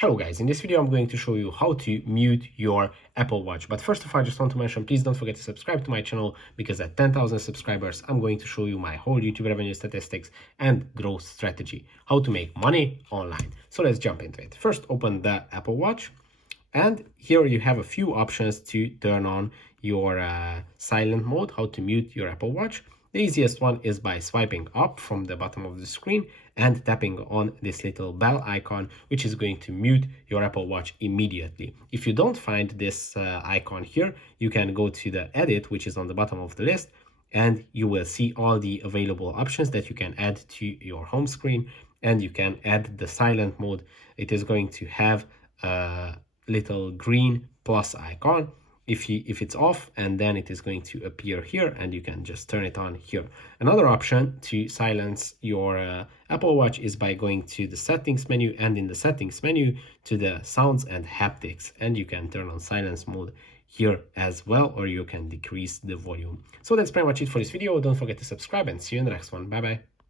Hello guys, in this video I'm going to show you how to mute your Apple Watch. But first of all, I just want to mention, please don't forget to subscribe to my channel, because at 10,000 subscribers, I'm going to show you my whole YouTube revenue statistics and growth strategy, how to make money online. So let's jump into it. First, open the Apple Watch, and here you have a few options to turn on your silent mode, how to mute your Apple Watch. The easiest one is by swiping up from the bottom of the screen and tapping on this little bell icon, which is going to mute your Apple Watch immediately. If you don't find this icon here, you can go to the edit, which is on the bottom of the list, and you will see all the available options that you can add to your home screen, and you can add the silent mode. It is going to have a little green plus icon if it's off, and then it is going to appear here, and you can just turn it on here. Another option to silence your Apple Watch is by going to the settings menu, and in the settings menu to the sounds and haptics, and you can turn on silence mode here as well, or you can decrease the volume. So that's pretty much it for this video. Don't forget to subscribe, and see you in the next one. Bye bye.